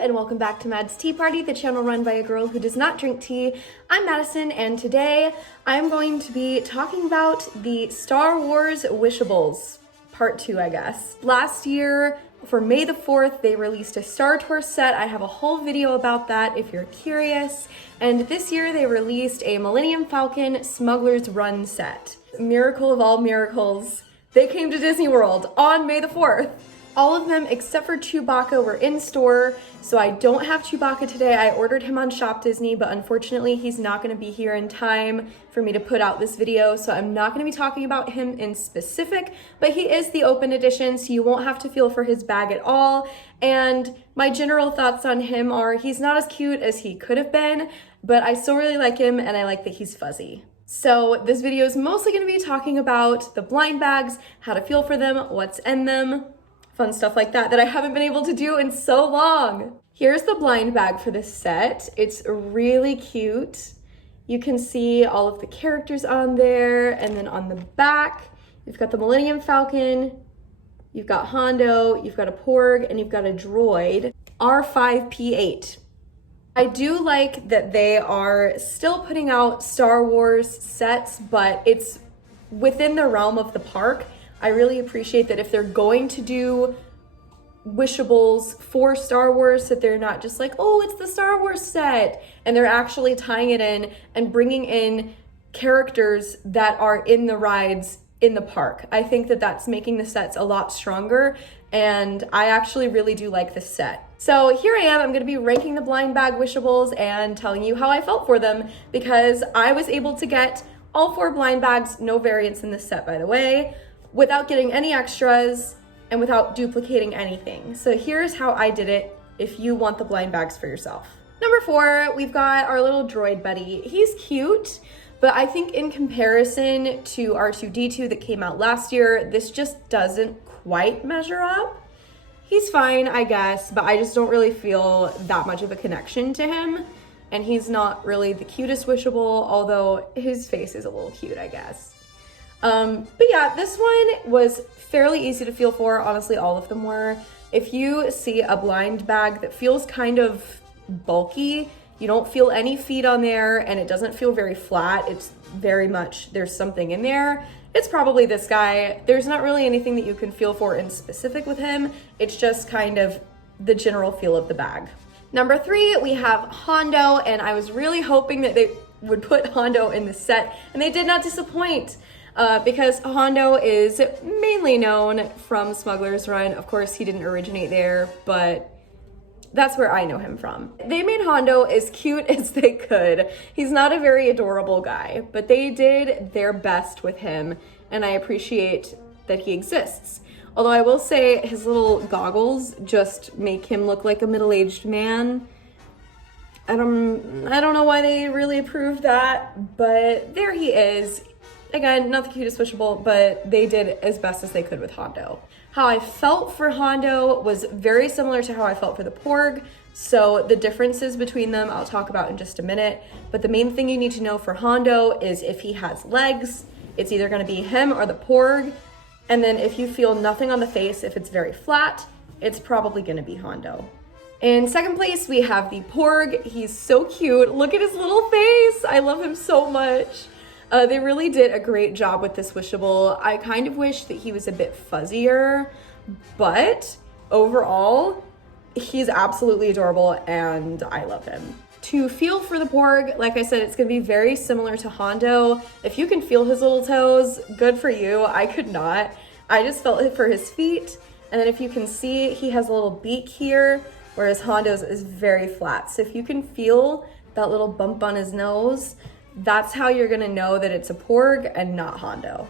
and welcome back to Mad's Tea Party, the channel run by a girl who does not drink tea. I'm Madison, and today I'm going to be talking about the Star Wars Wishables, part 2, I guess. Last year, for May the 4th, they released a Star Tours set. I have a whole video about that if you're curious. And this year they released a Millennium Falcon Smuggler's Run set. Miracle of all miracles, they came to Disney World on May the 4th. All of them except for Chewbacca were in store, so I don't have Chewbacca today. I ordered him on Shop Disney, but unfortunately he's not going to be here in time for me to put out this video, so I'm not going to be talking about him in specific, but he is the open edition, so you won't have to feel for his bag at all. And my general thoughts on him are he's not as cute as he could have been, but I still really like him, and I like that he's fuzzy. So this video is mostly going to be talking about the blind bags, how to feel for them, what's in them, fun stuff like that I haven't been able to do in so long. Here's the blind bag for this set. It's really cute. You can see all of the characters on there, and then on the back, you've got the Millennium Falcon, you've got Hondo, you've got a Porg, and you've got a droid, R5P8. I do like that they are still putting out Star Wars sets, but it's within the realm of the park. I really appreciate that if they're going to do Wishables for Star Wars, that they're not just like, oh, it's the Star Wars set, and they're actually tying it in and bringing in characters that are in the rides in the park. I think that that's making the sets a lot stronger, and I actually really do like this set. So here I am, I'm gonna be ranking the blind bag Wishables and telling you how I felt for them, because I was able to get all 4 blind bags, no variants in this set by the way, without getting any extras and without duplicating anything. So here's how I did it if you want the blind bags for yourself. Number 4, we've got our little droid buddy. He's cute, but I think in comparison to R2-D2 that came out last year, this just doesn't quite measure up. He's fine, I guess, but I just don't really feel that much of a connection to him. And he's not really the cutest Wishable, although his face is a little cute, I guess. But yeah, this one was fairly easy to feel for. Honestly, all of them were. If you see a blind bag that feels kind of bulky, you don't feel any feet on there, and it doesn't feel very flat, it's very much, there's something in there, it's probably this guy. There's not really anything that you can feel for in specific with him. It's just kind of the general feel of the bag. Number 3, we have Hondo, and I was really hoping that they would put Hondo in the set, and they did not disappoint. Because Hondo is mainly known from Smuggler's Run. Of course, he didn't originate there, but that's where I know him from. They made Hondo as cute as they could. He's not a very adorable guy, but they did their best with him, and I appreciate that he exists. Although I will say his little goggles just make him look like a middle-aged man. I don't know why they really approved that, but there he is. Again, not the cutest Wishable, but they did as best as they could with Hondo. How I felt for Hondo was very similar to how I felt for the Porg, so the differences between them I'll talk about in just a minute, but the main thing you need to know for Hondo is if he has legs, it's either going to be him or the Porg, and then if you feel nothing on the face, if it's very flat, it's probably going to be Hondo. In second place, we have the Porg. He's so cute. Look at his little face. I love him so much. They really did a great job with this Wishable. I kind of wish that he was a bit fuzzier, but overall, he's absolutely adorable and I love him. To feel for the Porg, like I said, it's gonna be very similar to Hondo. If you can feel his little toes, good for you. I could not. I just felt it for his feet. And then if you can see, he has a little beak here, whereas Hondo's is very flat. So if you can feel that little bump on his nose, that's how you're gonna know that it's a Porg and not Hondo.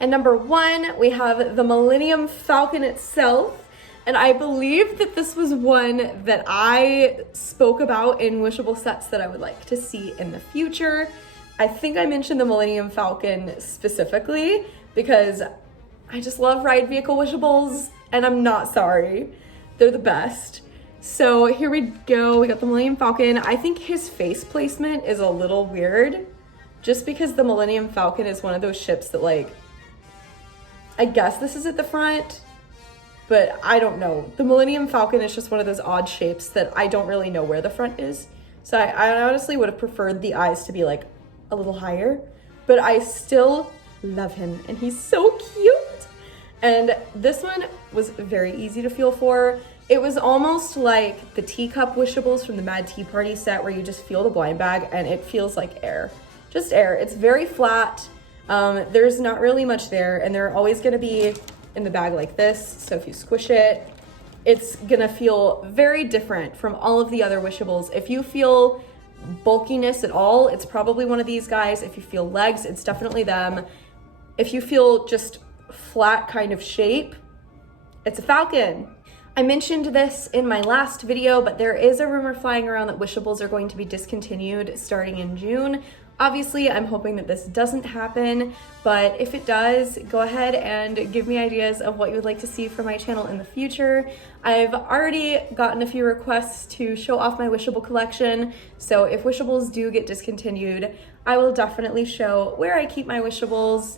And number 1, we have the Millennium Falcon itself. And I believe that this was one that I spoke about in Wishable sets that I would like to see in the future. I think I mentioned the Millennium Falcon specifically because I just love ride vehicle Wishables, and I'm not sorry. They're the best. So here we go, we got the Millennium Falcon. I think his face placement is a little weird, just because the Millennium Falcon is one of those ships that, like, I guess this is at the front, but I don't know. The Millennium Falcon is just one of those odd shapes that I don't really know where the front is. So I honestly would have preferred the eyes to be like a little higher, but I still love him and he's so cute. And this one was very easy to feel for. It was almost like the teacup Wishables from the Mad Tea Party set where you just feel the blind bag and it feels like air. Just air. It's very flat. There's not really much there, and they're always gonna be in the bag like this. So if you squish it, it's gonna feel very different from all of the other Wishables. If you feel bulkiness at all, it's probably one of these guys. If you feel legs, it's definitely them. If you feel just flat kind of shape, it's a falcon. I mentioned this in my last video, but there is a rumor flying around that Wishables are going to be discontinued starting in June. Obviously, I'm hoping that this doesn't happen, but if it does, go ahead and give me ideas of what you would like to see from my channel in the future. I've already gotten a few requests to show off my Wishable collection, so if Wishables do get discontinued, I will definitely show where I keep my Wishables,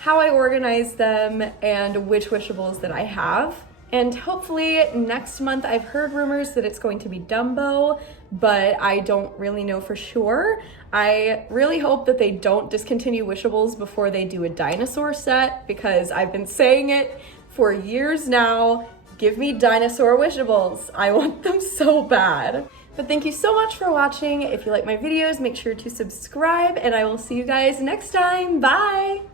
how I organize them, and which Wishables that I have. And hopefully next month, I've heard rumors that it's going to be Dumbo, but I don't really know for sure. I really hope that they don't discontinue Wishables before they do a dinosaur set, because I've been saying it for years now. Give me dinosaur Wishables. I want them so bad. But thank you so much for watching. If you like my videos, make sure to subscribe, and I will see you guys next time. Bye!